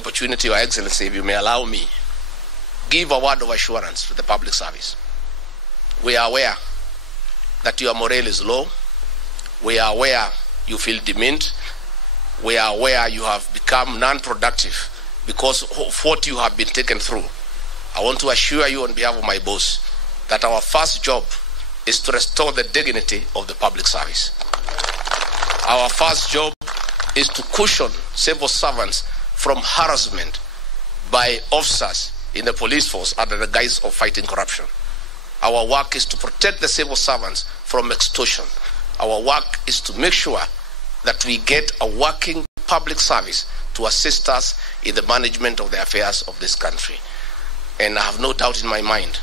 opportunity, Your Excellency, if you may allow me, give a word of assurance to the public service. We are aware that your morale is low. We are aware you feel demeaned. We are aware you have become non-productive because of what you have been taken through. I want to assure you on behalf of my boss that our first job is to restore the dignity of the public service. Our first job is to cushion civil servants from harassment by officers in the police force under the guise of fighting corruption. Our work is to protect the civil servants from extortion. Our work is to make sure that we get a working public service to assist us in the management of the affairs of this country. And I have no doubt in my mind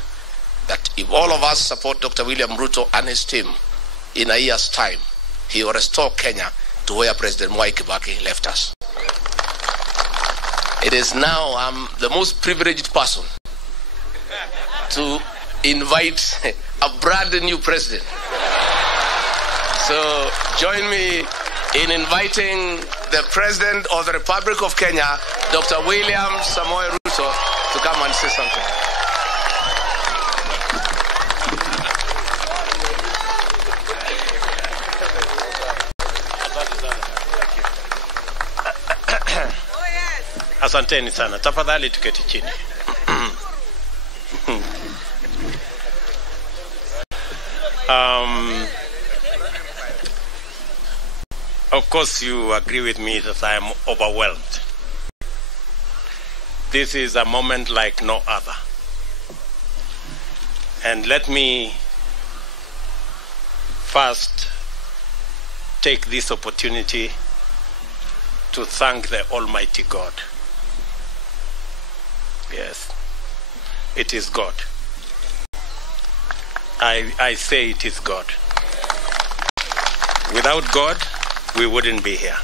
that if all of us support Dr. William Ruto and his team, in a year's time, he will restore Kenya to where President Mwai Kibaki left us. It is now I'm the most privileged person to invite a brand new president. So join me in inviting the President of the Republic of Kenya, Dr. William Samoei Ruto, to come and say something. Asanteni sana. Tafadhali tuketi chini. Of course you agree with me that I am overwhelmed. This is a moment like no other. And let me first take this opportunity to thank the Almighty God. Yes, it is God. I say it is God. Without God, we wouldn't be here.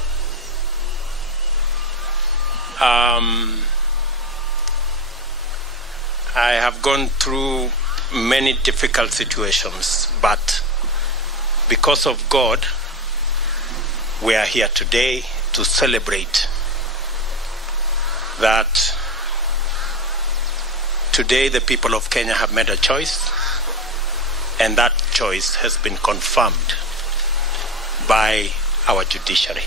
I have gone through many difficult situations, but because of God, we are here today to celebrate that today the people of Kenya have made a choice, and that choice has been confirmed by our judiciary.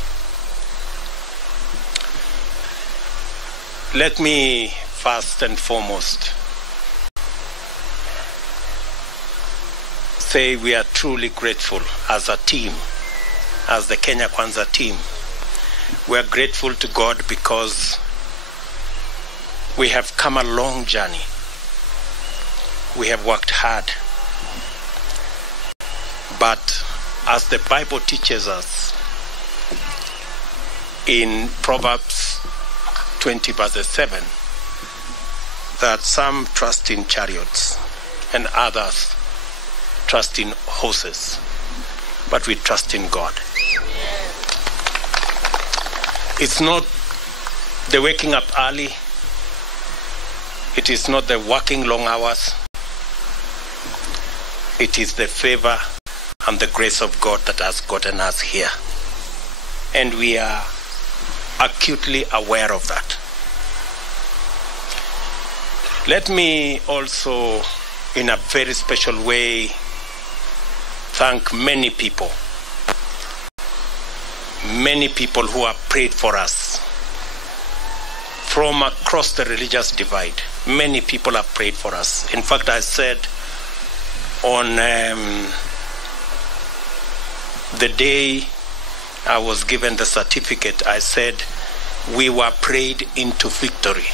Let me first and foremost say we are truly grateful as a team, as the Kenya Kwanza team. We are grateful to God because we have come a long journey. We have worked hard. But as the Bible teaches us in Proverbs 20 verses 7, that some trust in chariots and others trust in horses, but we trust in God. It's not the waking up early. It is not the working long hours. It is the favor and the grace of God that has gotten us here. And we are acutely aware of that. Let me also, in a very special way, thank many people who have prayed for us from across the religious divide. Many people have prayed for us. In fact, I said on the day I was given the certificate, I said we were prayed into victory.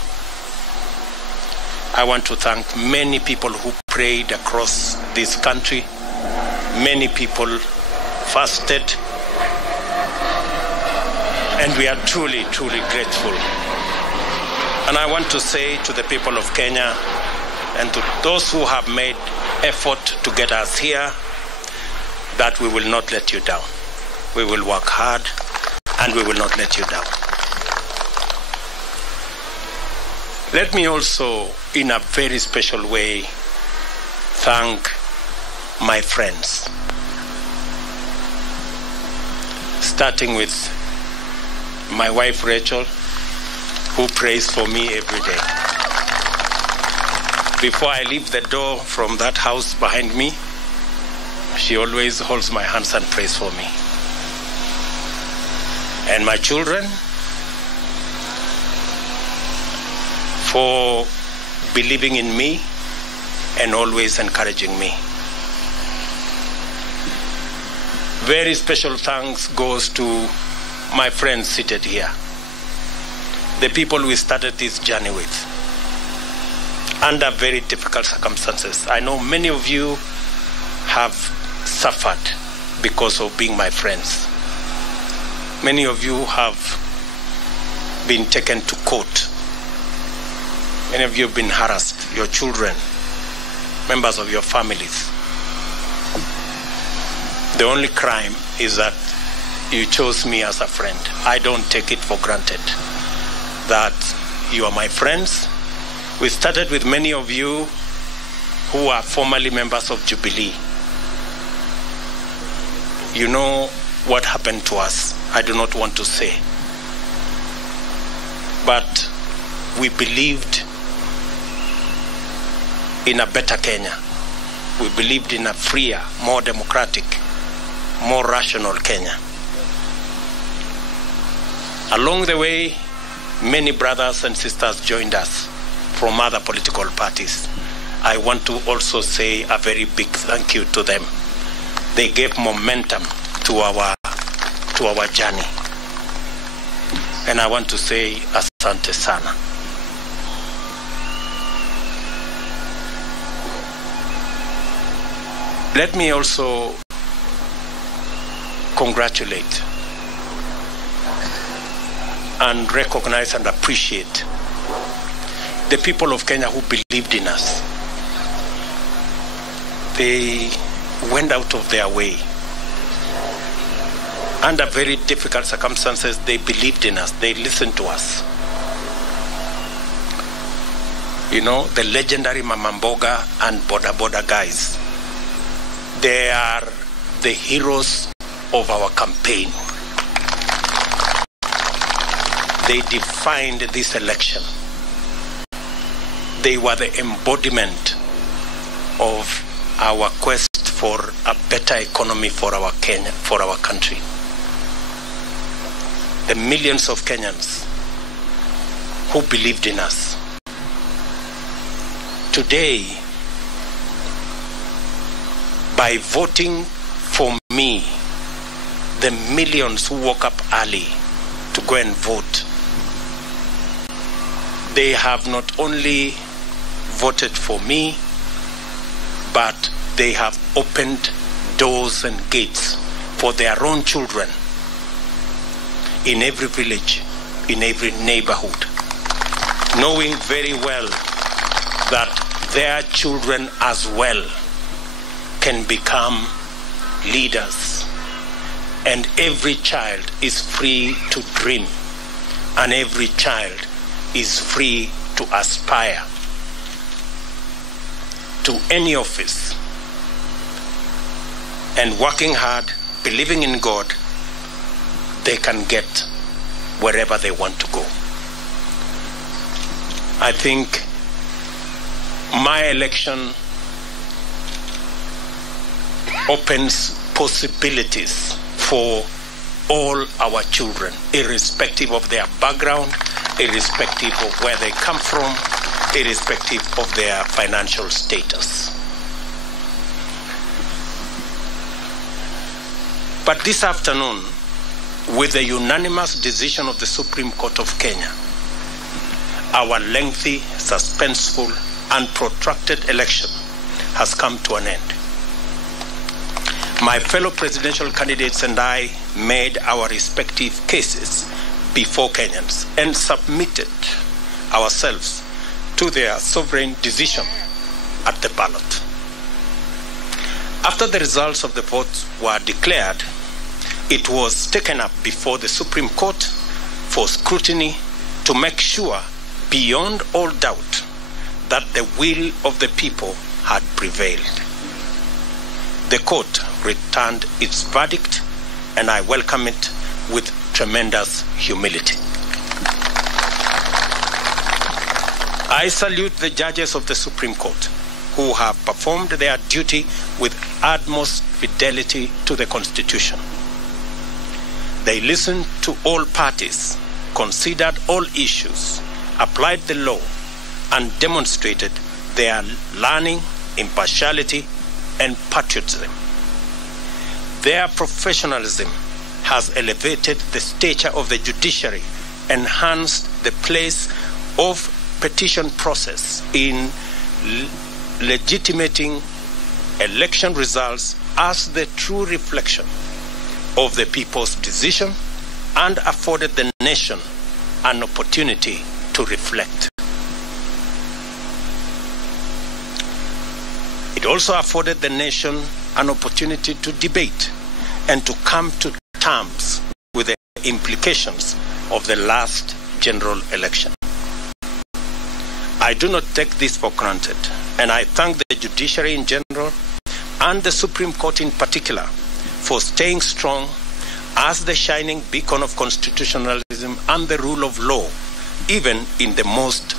I want to thank many people who prayed across this country. Many people fasted, and we are truly, truly grateful. And I want to say to the people of Kenya and to those who have made effort to get us here that we will not let you down. We will work hard and we will not let you down. Let me also, in a very special way, thank my friends, starting with my wife Rachel, who prays for me every day. Before I leave the door from that house behind me, she always holds my hands and prays for me. And my children, for believing in me and always encouraging me. Very special thanks goes to my friends seated here, the people we started this journey with, under very difficult circumstances. I know many of you have suffered because of being my friends. Many of you have been taken to court. Many of you have been harassed, your children, members of your families. The only crime is that you chose me as a friend. I don't take it for granted that you are my friends. We started with many of you who are formerly members of Jubilee. You know what happened to us. I do not want to say. But we believed in a better Kenya. We believed in a freer, more democratic, more rational Kenya. Along the way, many brothers and sisters joined us from other political parties. I want to also say a very big thank you to them. They gave momentum to our journey. And I want to say asante sana. Let me also congratulate and recognize and appreciate the people of Kenya who believed in us. They went out of their way. Under very difficult circumstances, they believed in us. They listened to us. You know, the legendary Mamamboga and Boda Boda guys, they are the heroes of our campaign. They defined this election. They were the embodiment of our quest for a better economy for our Kenya, for our country. The millions of Kenyans who believed in us. Today, by voting for me, the millions who woke up early to go and vote, they have not only voted for me, but they have opened doors and gates for their own children in every village, in every neighborhood, knowing very well that their children as well can become leaders. And every child is free to dream, and every child is free to aspire to any office. And working hard, believing in God, they can get wherever they want to go. I think my election opens possibilities for all our children, irrespective of their background, irrespective of where they come from, irrespective of their financial status. But this afternoon, with the unanimous decision of the Supreme Court of Kenya, our lengthy, suspenseful, and protracted election has come to an end. My fellow presidential candidates and I made our respective cases before Kenyans and submitted ourselves to their sovereign decision at the ballot. After the results of the votes were declared, it was taken up before the Supreme Court for scrutiny to make sure, beyond all doubt, that the will of the people had prevailed. The court returned its verdict, and I welcome it with tremendous humility. I salute the judges of the Supreme Court who have performed their duty with utmost fidelity to the Constitution. They listened to all parties, considered all issues, applied the law, and demonstrated their learning, impartiality, and patriotism. Their professionalism has elevated the stature of the judiciary, enhanced the place of petition process in legitimating election results as the true reflection of the people's decision, and afforded the nation an opportunity to reflect. It also afforded the nation an opportunity to debate and to come to terms with the implications of the last general election. I do not take this for granted, and I thank the judiciary in general and the Supreme Court in particular for staying strong as the shining beacon of constitutionalism and the rule of law, even in the most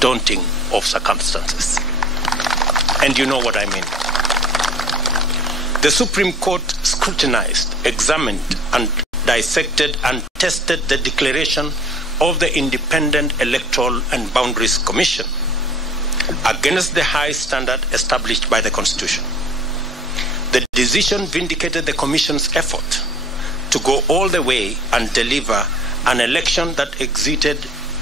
daunting of circumstances. And you know what I mean. The Supreme Court scrutinized, examined, and dissected and tested the declaration of the Independent Electoral and Boundaries Commission against the high standard established by the Constitution. The decision vindicated the Commission's effort to go all the way and deliver an election that exceeded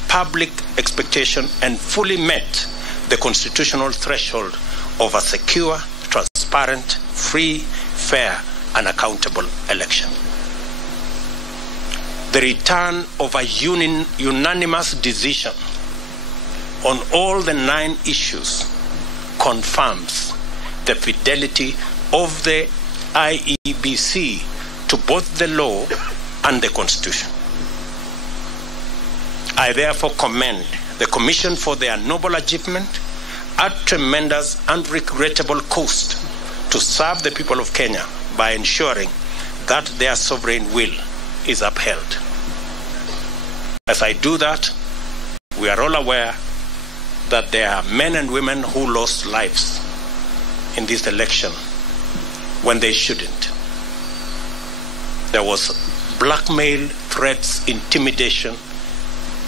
public expectation and fully met the constitutional threshold of a secure, transparent, free, fair, and accountable election. The return of a unanimous decision on all the 9 issues confirms the fidelity of the IEBC to both the law and the Constitution. I therefore commend the Commission for their noble achievement at tremendous and regrettable cost to serve the people of Kenya by ensuring that their sovereign will is upheld. As I do that, we are all aware that there are men and women who lost lives in this election when they shouldn't. There was blackmail, threats, intimidation,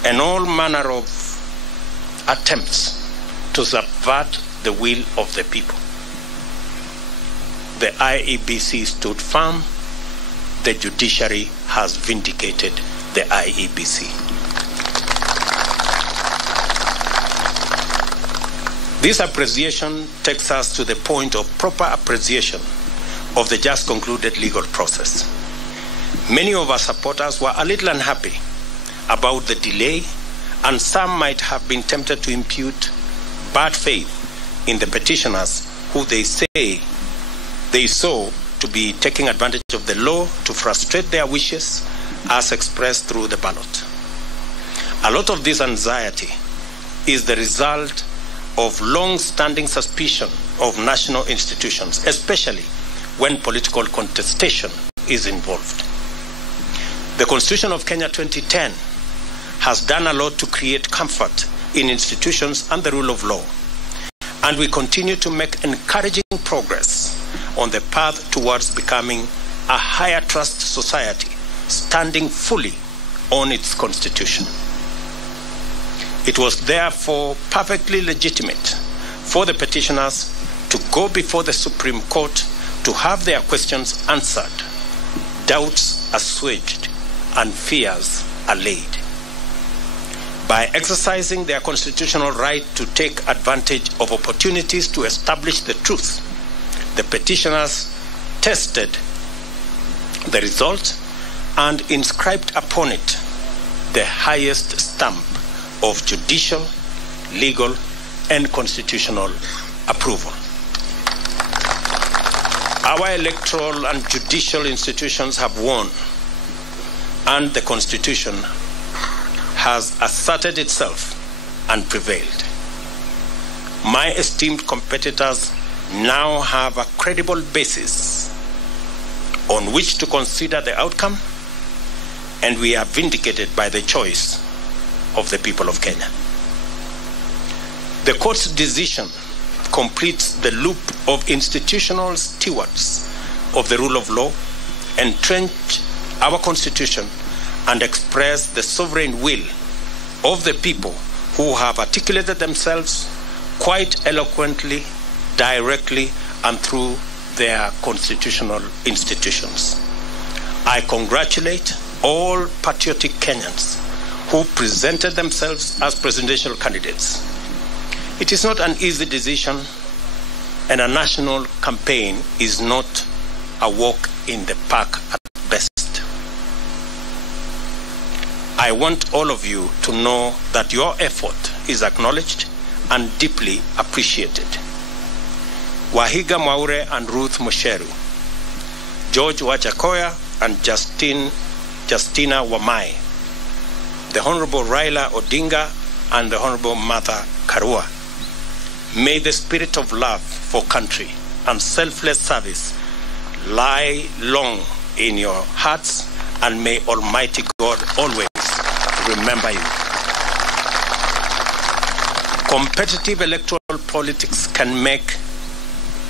and all manner of attempts to subvert the will of the people. The IEBC stood firm. The judiciary has vindicated the IEBC. This appreciation takes us to the point of proper appreciation of the just concluded legal process. Many of our supporters were a little unhappy about the delay, and some might have been tempted to impute bad faith in the petitioners who they say they saw to be taking advantage of the law to frustrate their wishes as expressed through the ballot. A lot of this anxiety is the result of long-standing suspicion of national institutions, especially when political contestation is involved. The Constitution of Kenya 2010 has done a lot to create comfort in institutions and the rule of law, and we continue to make encouraging progress on the path towards becoming a higher trust society, standing fully on its constitution. It was therefore perfectly legitimate for the petitioners to go before the Supreme Court to have their questions answered, doubts assuaged, and fears allayed. By exercising their constitutional right to take advantage of opportunities to establish the truth, the petitioners tested the result and inscribed upon it the highest stamp of judicial, legal, and constitutional approval. Our electoral and judicial institutions have won, and the Constitution has asserted itself and prevailed. My esteemed competitors now have a credible basis on which to consider the outcome, and we are vindicated by the choice of the people of Kenya. The court's decision completes the loop of institutional stewards of the rule of law, entrench our constitution, and express the sovereign will of the people who have articulated themselves quite eloquently, directly, and through their constitutional institutions. I congratulate all patriotic Kenyans who presented themselves as presidential candidates. It is not an easy decision, and a national campaign is not a walk in the park at best. I want all of you to know that your effort is acknowledged and deeply appreciated. Wahiga Mwaure and Ruth Musheru, George Wajakoya and Justina Wamai, the Honorable Raila Odinga and the Honorable Martha Karua. May the spirit of love for country and selfless service lie long in your hearts, and may Almighty God always remember you. Competitive electoral politics can make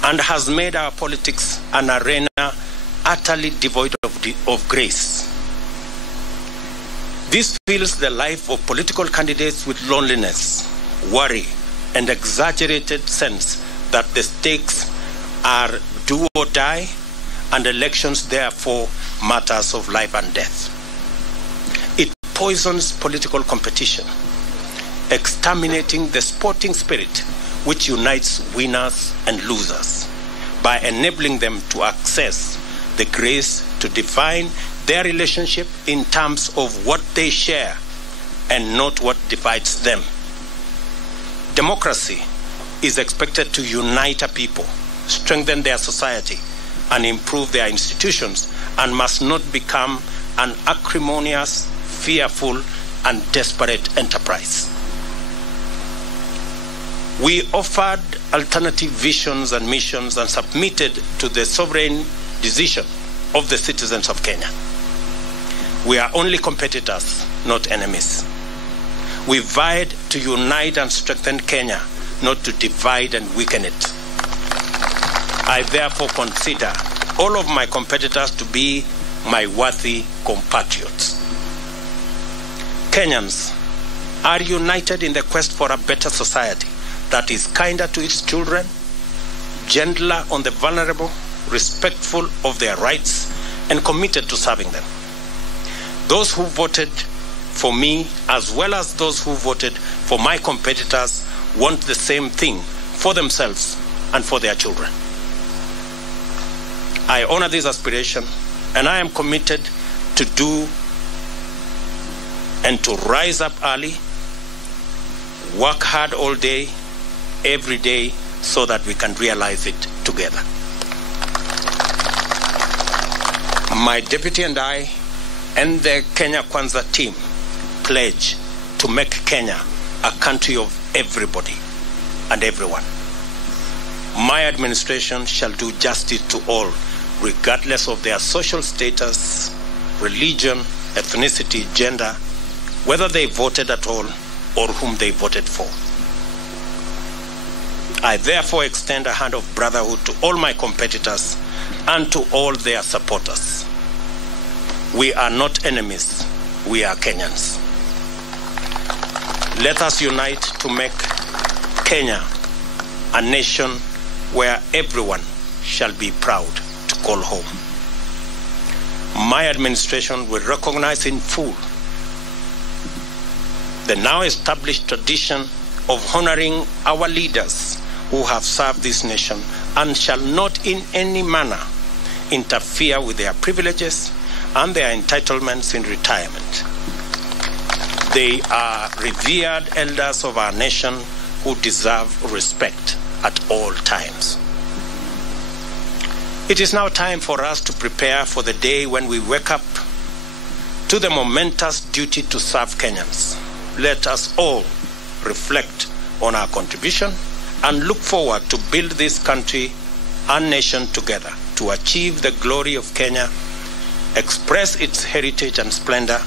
and has made our politics an arena utterly devoid of grace. This fills the life of political candidates with loneliness, worry, and exaggerated sense that the stakes are do or die, and elections therefore matters of life and death. It poisons political competition, exterminating the sporting spirit which unites winners and losers by enabling them to access the grace to define their relationship in terms of what they share and not what divides them. Democracy is expected to unite a people, strengthen their society, and improve their institutions, and must not become an acrimonious, fearful, and desperate enterprise. We offered alternative visions and missions and submitted to the sovereign decision of the citizens of Kenya. We are only competitors, not enemies. We vied to unite and strengthen Kenya, not to divide and weaken it. I therefore consider all of my competitors to be my worthy compatriots. Kenyans are united in the quest for a better society that is kinder to its children, gentler on the vulnerable, respectful of their rights, and committed to serving them. Those who voted for me, as well as those who voted for my competitors, want the same thing for themselves and for their children. I honor this aspiration, and I am committed to do and to rise up early, work hard all day, every day, so that we can realize it together. My deputy and I and the Kenya Kwanza team pledge to make Kenya a country of everybody and everyone. My administration shall do justice to all, regardless of their social status, religion, ethnicity, gender, whether they voted at all or whom they voted for. I therefore extend a hand of brotherhood to all my competitors and to all their supporters. We are not enemies, we are Kenyans. Let us unite to make Kenya a nation where everyone shall be proud to call home. My administration will recognize in full the now established tradition of honoring our leaders who have served this nation and shall not in any manner interfere with their privileges and their entitlements in retirement. They are revered elders of our nation who deserve respect at all times. It is now time for us to prepare for the day when we wake up to the momentous duty to serve Kenyans. Let us all reflect on our contribution and look forward to build this country and nation together to achieve the glory of Kenya, express its heritage and splendor,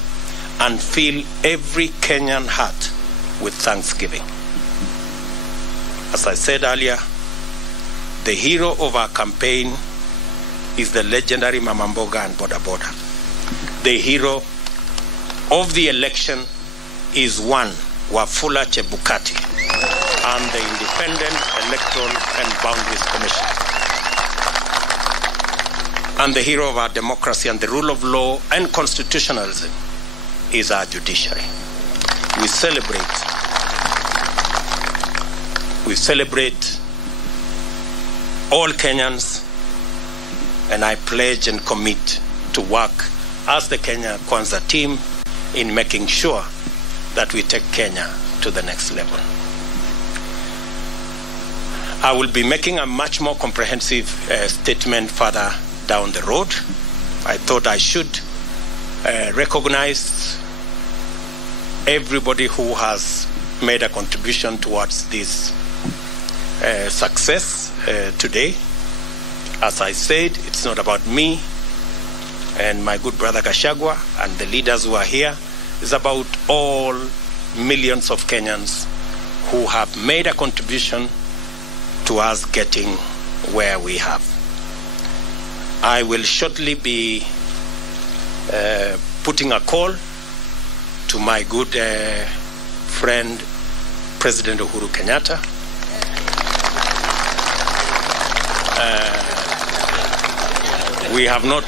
and fill every Kenyan heart with thanksgiving. As I said earlier, the hero of our campaign is the legendary Mama Mboga and Boda Boda. The hero of the election is one Wafula Chebukati and the Independent Electoral and Boundaries Commission. And the hero of our democracy and the rule of law and constitutionalism is our judiciary. We celebrate all Kenyans, and I pledge and commit to work as the Kenya Kwanza team in making sure that we take Kenya to the next level. I will be making a much more comprehensive statement further down the road. I thought I should recognize everybody who has made a contribution towards this success today. As I said, it's not about me and my good brother Gachagua and the leaders who are here. It's about all millions of Kenyans who have made a contribution to us getting where we have. I will shortly be putting a call to my good friend, President Uhuru Kenyatta. We have not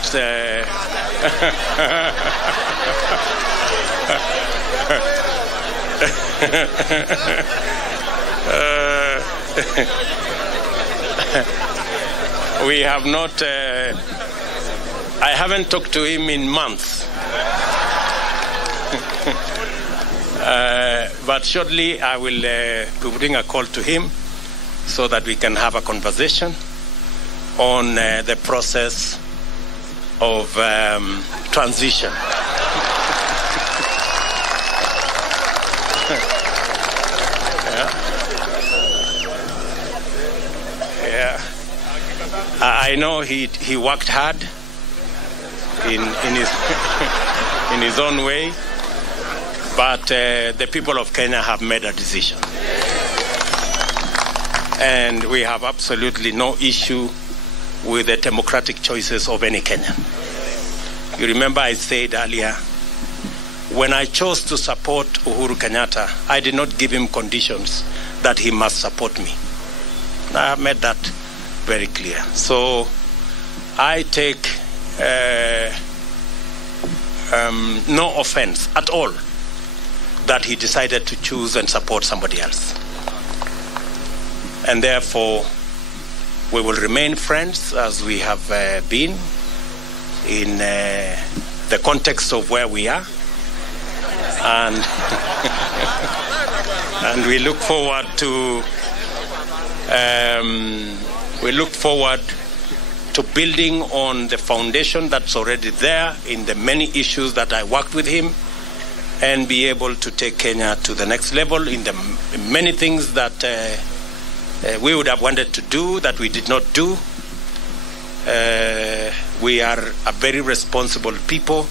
we have not I haven't talked to him in months. But shortly I will be putting a call to him so that we can have a conversation on the process of transition. Yeah. I know he worked hard in his in his own way, but the people of Kenya have made a decision, and we have absolutely no issue with the democratic choices of any Kenyan. You remember I said earlier, when I chose to support Uhuru Kenyatta, I did not give him conditions that he must support me. I have made that very clear. So I take no offense at all that he decided to choose and support somebody else. And therefore, we will remain friends as we have been in the context of where we are. And, and we look forward to building on the foundation that's already there in the many issues that I worked with him, and be able to take Kenya to the next level in the many things that we would have wanted to do that we did not do. We are a very responsible people.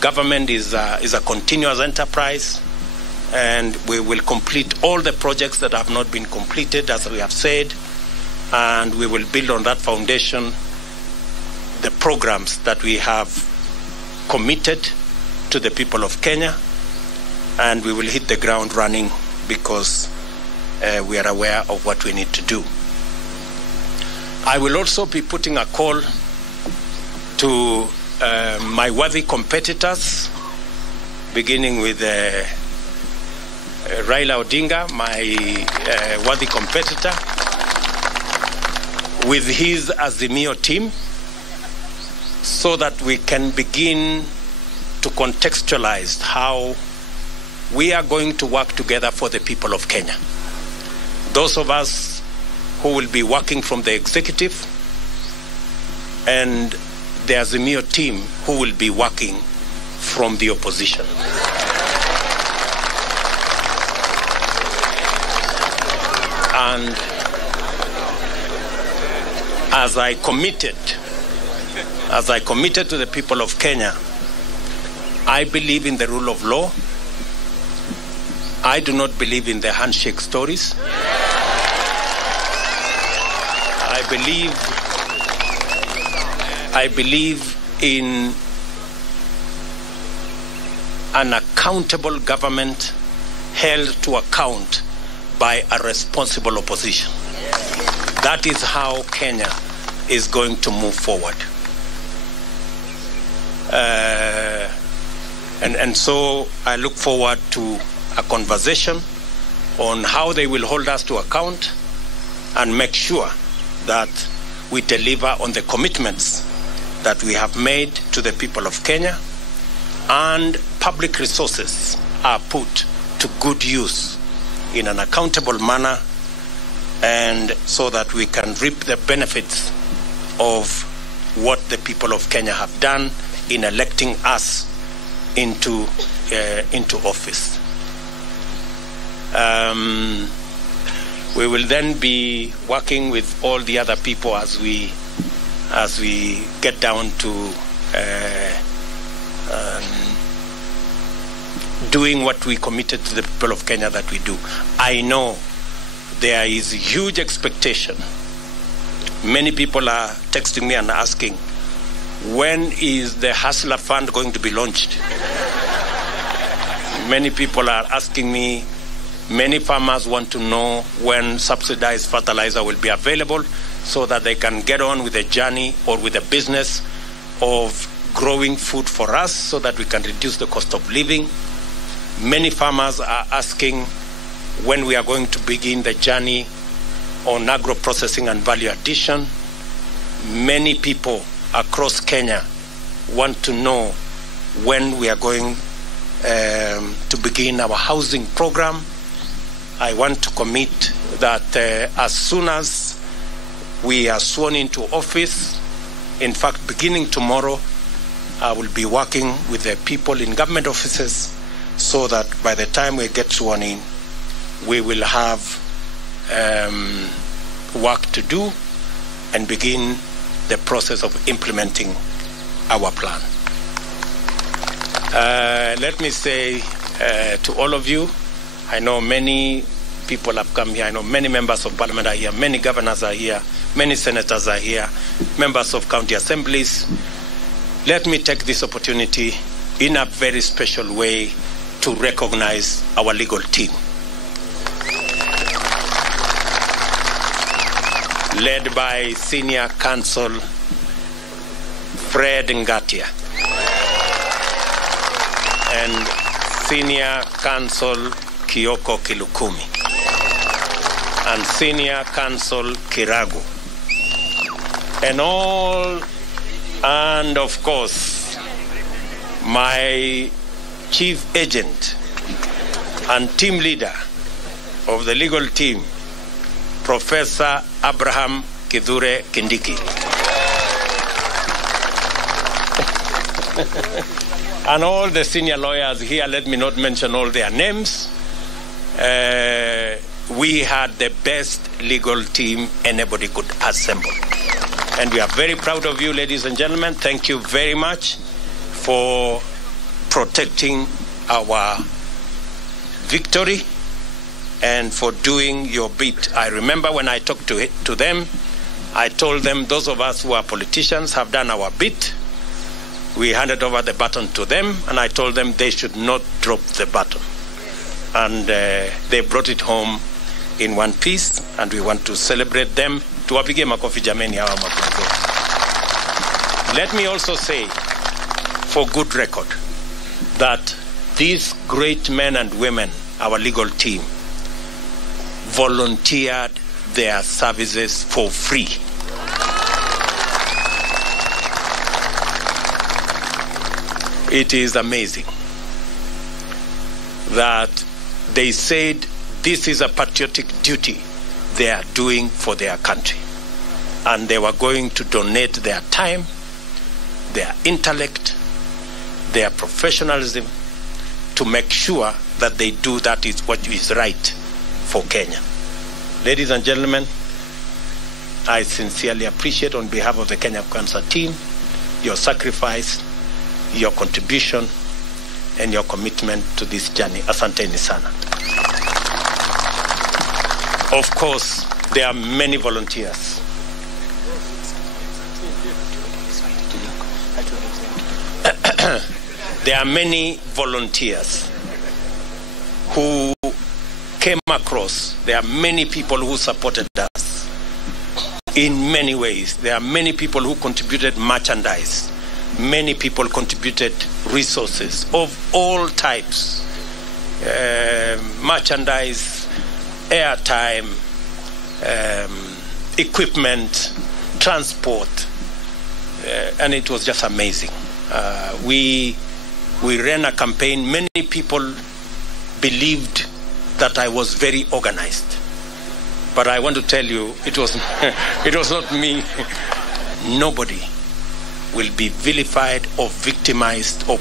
Government is a continuous enterprise, and we will complete all the projects that have not been completed, as we have said, and we will build on that foundation the programs that we have committed to the people of Kenya, and we will hit the ground running because we are aware of what we need to do. I will also be putting a call to my worthy competitors, beginning with Raila Odinga, my worthy competitor, with his Azimio team, so that we can begin to contextualize how we are going to work together for the people of Kenya. Those of us who will be working from the executive, and the Azimio team who will be working from the opposition. And as I committed to the people of Kenya, I believe in the rule of law. I do not believe in the handshake stories. believe in an accountable government held to account by a responsible opposition. That is how Kenya is going to move forward. And so I look forward to a conversation on how they will hold us to account and make sure that we deliver on the commitments that we have made to the people of Kenya, and public resources are put to good use in an accountable manner, and so that we can reap the benefits of what the people of Kenya have done in electing us into office. We will then be working with all the other people as we get down to doing what we committed to the people of Kenya that we do. I know there is huge expectation. Many people are texting me and asking, when is the Hustler Fund going to be launched? Many people are asking me, many farmers want to know when subsidized fertilizer will be available so that they can get on with the journey or with the business of growing food for us so that we can reduce the cost of living. Many farmers are asking when we are going to begin the journey on agro-processing and value addition. Many people across Kenya want to know when we are going to begin our housing program. I want to commit that as soon as we are sworn into office, in fact, beginning tomorrow, I will be working with the people in government offices so that by the time we get sworn in, we will have work to do and begin the process of implementing our plan. Let me say to all of you, I know many people have come here. I know many members of parliament are here, many governors are here, many senators are here, members of county assemblies. Let me take this opportunity in a very special way to recognize our legal team, led by Senior Counsel Fred Ngatia and Senior Counsel Kioko Kilukumi and Senior Counsel Kiragu, and of course my chief agent and team leader of the legal team, Professor Abraham Kithure Kindiki. And all the senior lawyers here, let me not mention all their names. We had the best legal team anybody could assemble. And we are very proud of you, ladies and gentlemen. Thank you very much for protecting our victory and for doing your bit. I remember when I talked to them, I told them those of us who are politicians have done our bit. We handed over the baton to them, and I told them they should not drop the baton. And they brought it home in one piece, and we want to celebrate them. Tuwapige makofi jameni hawa mabunge. Let me also say, for good record, that these great men and women, our legal team, volunteered their services for free. It is amazing that they said this is a patriotic duty they are doing for their country. And they were going to donate their time, their intellect, their professionalism to make sure that they do that is what is right for Kenya. Ladies and gentlemen, I sincerely appreciate on behalf of the Kenya Cancer team your sacrifice, your contribution, and your commitment to this journey. Asanteni sana. Of course, there are many volunteers there are many volunteers who came across. There are many people who supported us in many ways. There are many people who contributed merchandise. Many people contributed resources of all types. Merchandise, airtime, equipment, transport, and it was just amazing. We ran a campaign. Many people believed that I was very organized, but I want to tell you, it was not me. Nobody will be vilified or victimized or